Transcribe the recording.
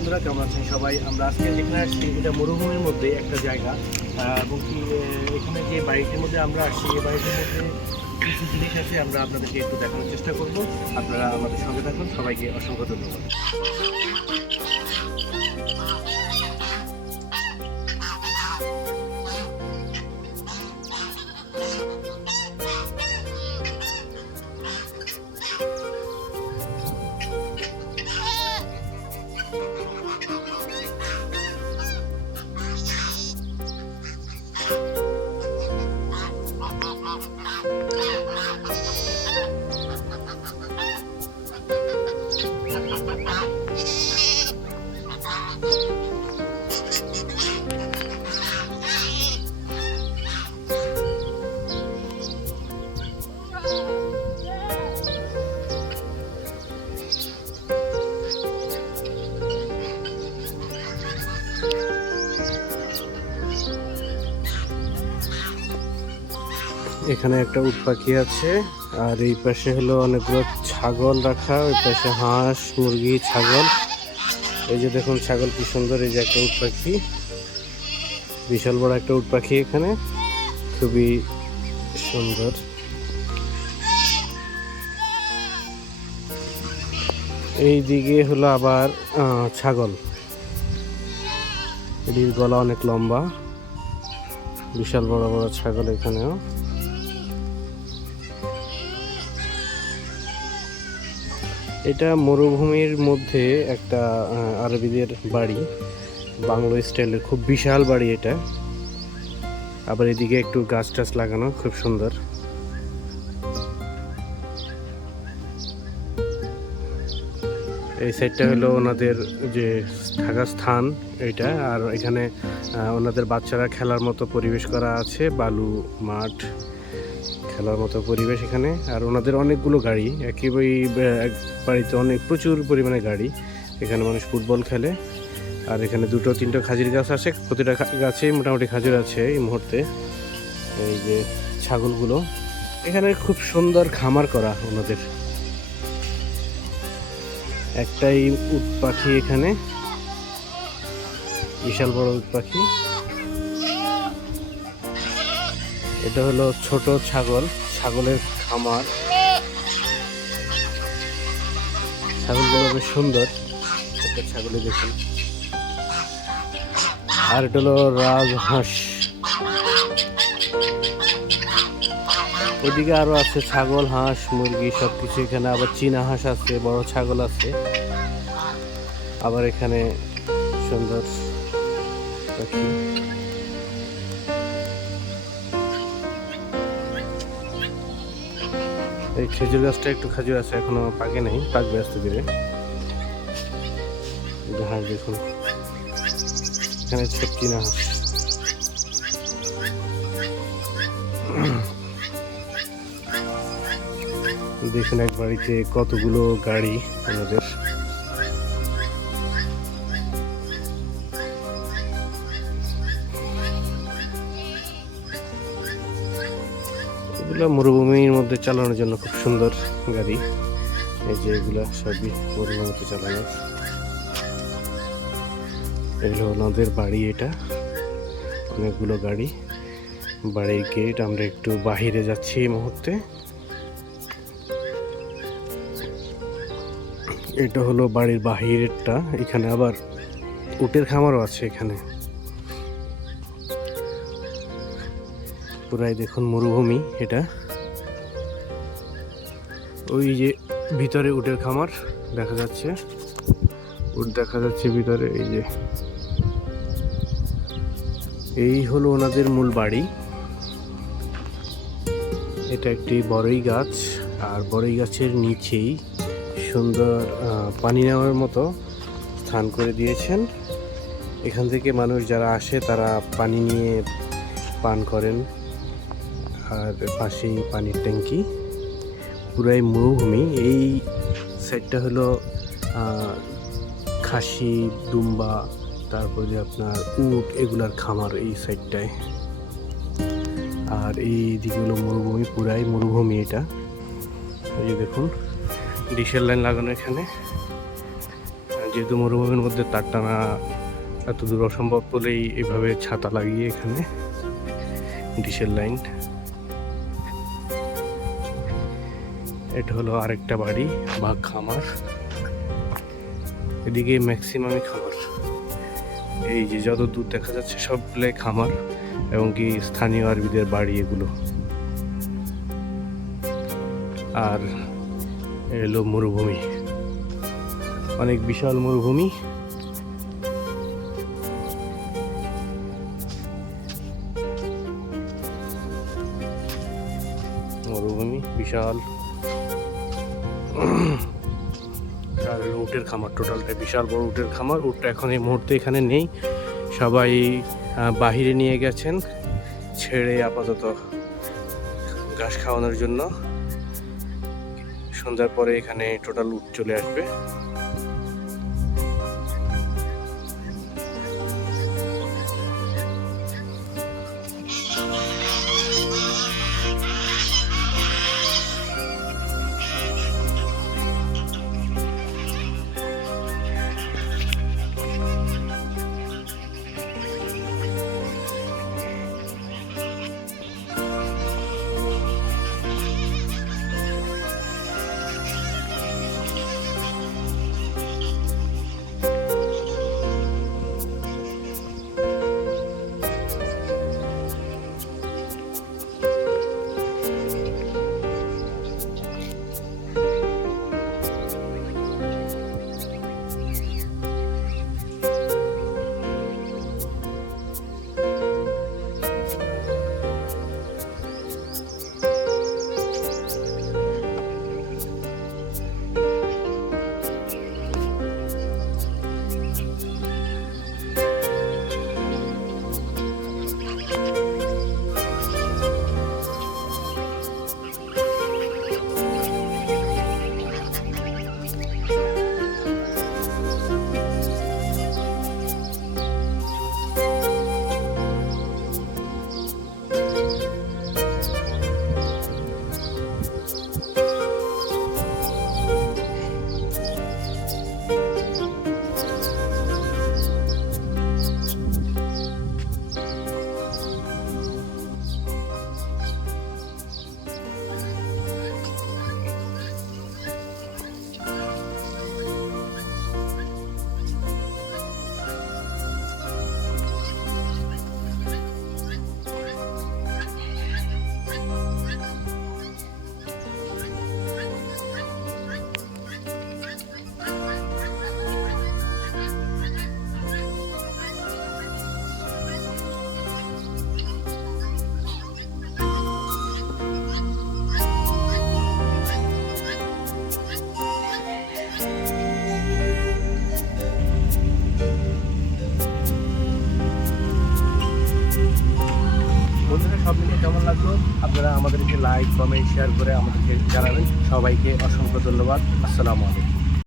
বন্ধুরা, কেমন আছেন সবাই? আমরা আজকে যেখানে আসছি এটা মরুভূমির মধ্যে একটা জায়গা, এবং কি এখানে যে বাড়িটির মধ্যে আমরা আসছি এই বাড়িটির মধ্যে কিছু জিনিস আছে, আমরা আপনাদেরকে একটু দেখানোর চেষ্টা করব। আপনারা আমাদের সঙ্গে থাকুন। সবাইকে অসংখ্য ধন্যবাদ। এখানে একটা উট পাখি আছে, আর এই পাশে হলো অনেকগুলো ছাগল রাখা, ওই পাশে হাঁস, মুরগি, ছাগল। এই যে দেখুন ছাগল কি সুন্দর। এই যে একটা উট পাখি, বিশাল বড় একটা উট পাখি, এখানে খুবই সুন্দর। এই দিকে হলো আবার ছাগল। এটির গলা অনেক লম্বা, বিশাল বড় বড় ছাগল এখানেও। এটা মরুভূমির মধ্যে একটা আরবিদের বাড়ি, বাংলো স্টাইলের, খুব বিশাল বাড়ি এটা। আবার এদিকে একটু গাছ টাছ লাগানো, খুব সুন্দর। এই সাইডটা হলো ওনাদের যে থাকার স্থান এইটা, আর এখানে ওনাদের বাচ্চারা খেলার মতো পরিবেশ করা আছে, বালু মাঠ, খেলার মতো পরিবেশ এখানে। আর ওনাদের অনেকগুলো গাড়ি, একেবারেই এক বাড়িতে প্রচুর পরিমাণে গাড়ি। এখানে মানুষ ফুটবল খেলে। আর এখানে 2-3টা খাজির গাছ আছে, প্রতিটা গাছেই মোটামুটি খাজুর আছে এই মুহূর্তে। এই যে ছাগলগুলো, এখানে খুব সুন্দর খামার করা ওনাদের। একটাই উট পাখি এখানে, বিশাল বড় উট পাখি। এটা হলো ছোট ছাগল, ছাগলের খামার। ছাগলগুলো বেশ সুন্দর, একটা ছাগলই দেখুন। আর এটা হলো রাজহাঁস। ওইদিকে আরো আছে ছাগল, হাঁস, মুরগি সবকিছু এখানে। আবার চীনা হাঁস আছে, বড় ছাগল আছে। আবার এখানে সুন্দর পাখি। এই খেজুর গাছটা একটু খাজুর আছে, এখনো পাকে নেই, পাকবে আস্তে ধীরে। হাঁস দেখুন, এখানে সব চীনা হাঁস। দেখুন এক বাড়িতে কতগুলো গাড়ি আমাদের। এগুলো মরুভূমির মধ্যে চালানোর জন্য খুব সুন্দর গাড়ি। এই যে এগুলা সবই মরুভূমিতে চালানোর। এগুলো ওনাদের বাড়ি, এটা অনেকগুলো গাড়ি, বাড়ির গেট। আমরা একটু বাহিরে যাচ্ছি এই মুহূর্তে। এটা হলো বাড়ির বাহিরেরটা। এখানে আবার উটের খামারও আছে এখানে। পুরাই দেখুন মরুভূমি এটা। ওই যে ভিতরে উটের খামার দেখা যাচ্ছে, উট দেখা যাচ্ছে ভিতরে। এই যে এই হলো ওনাদের মূল বাড়ি। এটা একটি বড়ই গাছ, আর বড়ই গাছের নিচেই সুন্দর পানি নেওয়ার মতো স্থান করে দিয়েছেন। এখান থেকে মানুষ যারা আসে তারা পানি নিয়ে পান করেন। আর পাশেই পানির ট্যাঙ্কি। পুরাই মরুভূমি। এই সাইডটা হলো খাসি, দুম্বা, তারপরে আপনার উট, এগুলার খামার এই সাইডটায়। আর এই দিকে হলো মরুভূমি, পুরাই মরুভূমি এটা। এই যে দেখুন ডিশের লাইন লাগানো এখানে, যেহেতু মরুভূমির মধ্যে তার টানা এত দূর অসম্ভব বলেই এভাবে ছাতা লাগিয়ে এখানে ডিশের লাইন। এটা হলো আরেকটা বাড়ি বা খামার, এদিকে ম্যাক্সিমামই খামার। এই যে যত দূর দেখা যাচ্ছে সবগুলোই খামার এবং কি স্থানীয় আরবিদের বাড়ি এগুলো। আর এলো মরুভূমি, অনেক বিশাল মরুভূমি। মরুভূমি বিশাল। আর উটের খামার, টোটালটা বিশাল বড় উটের খামার। উটটা এখন এই মুহূর্তে এখানে নেই, সবাই বাহিরে নিয়ে গেছেন ছেড়ে আপাতত ঘাস খাওয়ানোর জন্য। সন্ধ্যার পরে এখানে টোটাল উট চলে আসবে। সব মিলিয়ে কেমন লাগলো আপনারা আমাদেরকে লাইক কমেন্ট শেয়ার করে আমাদেরকে জানাবেন। সবাইকে অসংখ্য ধন্যবাদ। আসসালামু আলাইকুম।